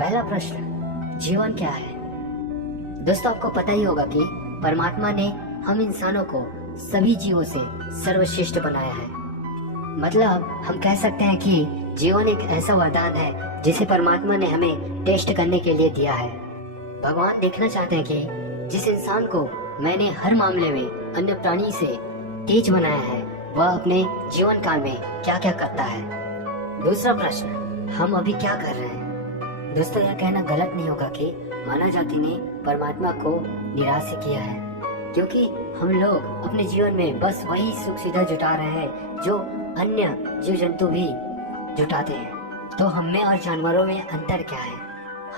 पहला प्रश्न, जीवन क्या है? दोस्तों, आपको पता ही होगा कि परमात्मा ने हम इंसानों को सभी जीवों से सर्वश्रेष्ठ बनाया है। मतलब हम कह सकते हैं कि जीवन एक ऐसा वरदान है जिसे परमात्मा ने हमें टेस्ट करने के लिए दिया है। भगवान देखना चाहते हैं कि जिस इंसान को मैंने हर मामले में अन्य प्राणी से तेज बनाया है वह अपने जीवन काल में क्या क्या करता है। दूसरा प्रश्न, हम अभी क्या कर रहे हैं? दोस्तों, यह कहना गलत नहीं होगा कि मानव जाति ने परमात्मा को निराश किया है, क्योंकि हम लोग अपने जीवन में बस वही सुख सुविधा जुटा रहे हैं जो अन्य जीव जंतु भी जुटाते हैं। तो हम में और जानवरों में अंतर क्या है?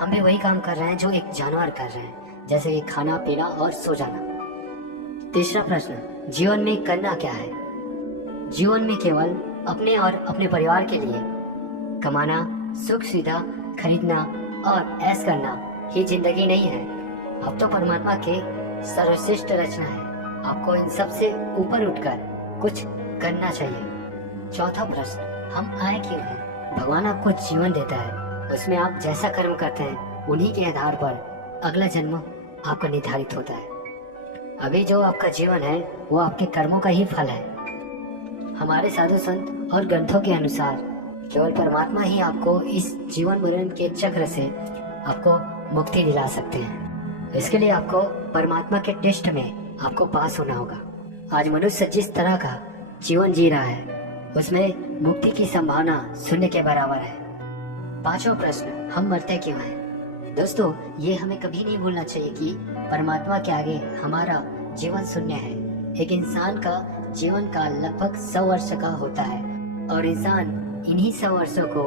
हम भी वही काम कर रहे हैं जो एक जानवर कर रहे हैं, जैसे कि खाना पीना और सो जाना। तीसरा प्रश्न, जीवन में करना क्या है? जीवन में केवल अपने और अपने परिवार के लिए कमाना, सुख सुविधा खरीदना और ऐश करना ही जिंदगी नहीं है। अब तो परमात्मा के सर्वश्रेष्ठ रचना है। आपको इन सब से ऊपर उठकर कुछ करना चाहिए। चौथा प्रश्न, हम आए क्यों हैं? भगवान आपको जीवन देता है, उसमें आप जैसा कर्म करते हैं उन्हीं के आधार पर अगला जन्म आपका निर्धारित होता है। अभी जो आपका जीवन है वो आपके कर्मों का ही फल है। हमारे साधु संत और ग्रंथों के अनुसार केवल परमात्मा ही आपको इस जीवन मरण के चक्र से आपको मुक्ति दिला सकते हैं। इसके लिए आपको परमात्मा के टेस्ट में आपको पास होना होगा। आज मनुष्य जिस तरह का जीवन जी रहा है उसमें मुक्ति की संभावना शून्य के बराबर है। पांचवा प्रश्न, हम मरते क्यों हैं? दोस्तों, ये हमें कभी नहीं भूलना चाहिए कि परमात्मा के आगे हमारा जीवन शून्य है। एक इंसान का जीवन काल लगभग 100 वर्ष का होता है और इंसान इन्हीं 100 वर्षों को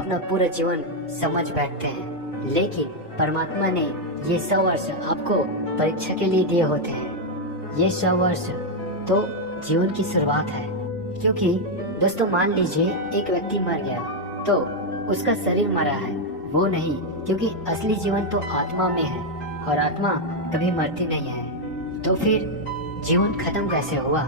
अपना पूरा जीवन समझ बैठते हैं। लेकिन परमात्मा ने ये 100 वर्ष आपको परीक्षा के लिए दिए होते हैं। ये 100 वर्ष तो जीवन की शुरुआत है। क्योंकि दोस्तों, मान लीजिए एक व्यक्ति मर गया तो उसका शरीर मरा है, वो नहीं, क्योंकि असली जीवन तो आत्मा में है और आत्मा कभी मरती नहीं है। तो फिर जीवन खत्म कैसे हुआ?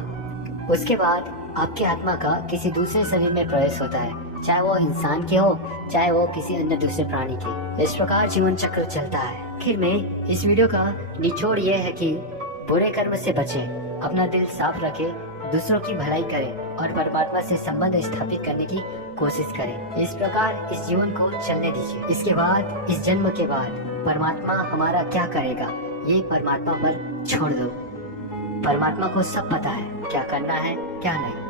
उसके बाद आपकी आत्मा का किसी दूसरे शरीर में प्रवेश होता है, चाहे वो इंसान के हो चाहे वो किसी अन्य दूसरे प्राणी के। इस प्रकार जीवन चक्र चलता है। आखिर में इस वीडियो का निचोड़ ये है कि बुरे कर्म से बचें, अपना दिल साफ रखें, दूसरों की भलाई करें और परमात्मा से संबंध स्थापित करने की कोशिश करें। इस प्रकार इस जीवन को चलने दीजिए। इसके बाद, इस जन्म के बाद परमात्मा हमारा क्या करेगा ये परमात्मा पर छोड़ दो। परमात्मा को सब पता है क्या करना है क्या नहीं।